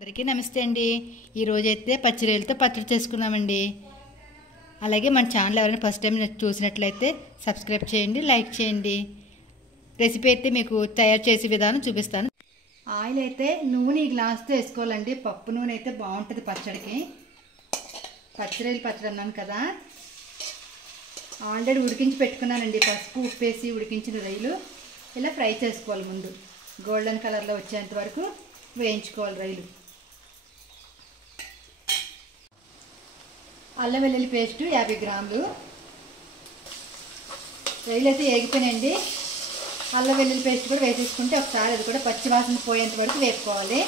అందరికీ నమస్తే అండి. ఈరోజైతే పచ్చిరొయ్యలతో పచ్చడి చేసుకున్నామండి. అలాగే మన ఛానల్ ఎవరైనా ఫస్ట్ టైం చూసినట్లయితే సబ్స్క్రైబ్ చేయండి, లైక్ చేయండి. రెసిపీ అయితే మీకు తయారు చేసే విధానం చూపిస్తాను. ఆయిల్ అయితే నూనె ఈ గ్లాస్తో వేసుకోవాలండి. పప్పు నూనె అయితే బాగుంటుంది పచ్చడికి. పచ్చిరొయ్యలు పచ్చడి అన్నాను కదా, ఆల్రెడీ ఉడికించి పెట్టుకున్నానండి. పసుపు ఉప్పు వేసి ఉడికించిన రొయ్యలు ఇలా ఫ్రై చేసుకోవాలి. ముందు గోల్డెన్ కలర్లో వచ్చేంత వరకు వేయించుకోవాలి రొయ్యలు. అల్లం వెల్లుల్లి పేస్టు 50 గ్రాములు. రొయ్యలు అయితే ఏగిపోయినాయండి. అల్లం వెల్లుల్లి పేస్ట్ కూడా వేసేసుకుంటే ఒకసారి అది కూడా పచ్చి వాసన పోయేంత వరకు వేపుకోవాలి.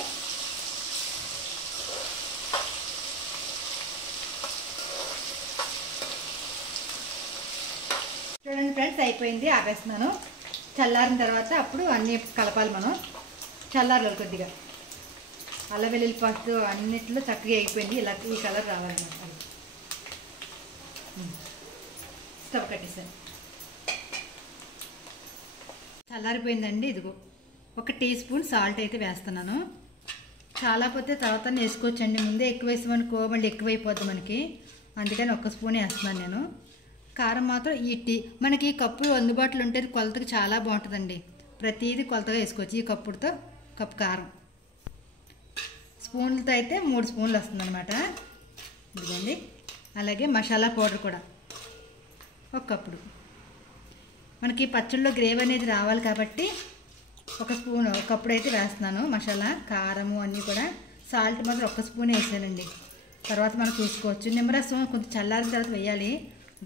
చూడండి ఫ్రెండ్స్, అయిపోయింది. ఆపేస్తున్నాను. చల్లారిన తర్వాత అప్పుడు అన్నీ కలపాలి. మనం చల్లారాలి కొద్దిగా. అల్లం వెల్లుల్లి పేస్ట్ అన్నిట్లో చక్కగా వేగిపోయింది. ఇలా ఈ కలర్ రావాలన్నమాట. స్టవ్ కట్టేసాను. చల్లారిపోయిందండి. ఇదిగో 1 టీ స్పూన్ సాల్ట్ అయితే వేస్తున్నాను. చాలా పోతే తర్వాత వేసుకోవచ్చండి. ముందే ఎక్కువ వేసామనుకో మళ్ళీ ఎక్కువైపోద్ది మనకి. అందుకని 1 స్పూన్ వేస్తున్నాను నేను. కారం మాత్రం మనకి ఈ కప్పు అందుబాటులో ఉంటే కొలతకి చాలా బాగుంటుందండి. ప్రతిదీ కొలతగా వేసుకోవచ్చు. ఈ కప్పుతో కప్పు కారం. స్పూన్లతో అయితే 3 స్పూన్లు వస్తుంది అనమాట. ఇదిగోండి. అలాగే మసాలా పౌడర్ కూడా 1 కప్పుడు. మనకి పచ్చళ్ళలో గ్రేవీ అనేది రావాలి కాబట్టి 1 స్పూన్ 1 కప్పుడు అయితే వేస్తున్నాను. మసాలా కారము అన్నీ కూడా. సాల్ట్ మాత్రం 1 స్పూన్ వేసానండి. తర్వాత మనం చూసుకోవచ్చు. నిమ్మరసం కొంచెం చల్లారిన తర్వాత వేయాలి.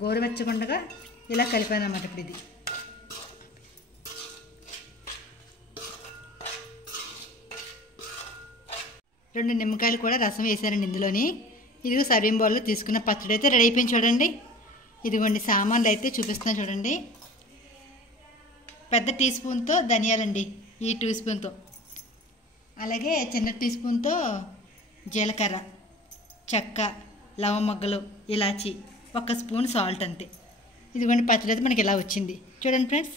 గోరువెచ్చకుండా ఇలా కలిపాను అన్నమాట. ఇప్పుడు ఇది రెండు నిమ్మకాయలు కూడా రసం వేసానండి ఇందులోని. ఇదిగో సర్వింగ్ బౌల్లో తీసుకున్న పచ్చడి అయితే రెడీ అయిపోయింది. చూడండి. ఇదిగోండి సామాన్లు అయితే చూపిస్తున్నాను చూడండి. పెద్ద టీ స్పూన్తో ధనియాలండి, ఈ 2 స్పూన్తో. అలాగే చిన్న టీ స్పూన్తో జీలకర్ర, చెక్క, లవం మొగ్గలు, ఇలాచి, 1 స్పూన్ సాల్ట్ అంతే. ఇదిగోండి పచ్చడి అయితే మనకి ఇలా వచ్చింది. చూడండి ఫ్రెండ్స్.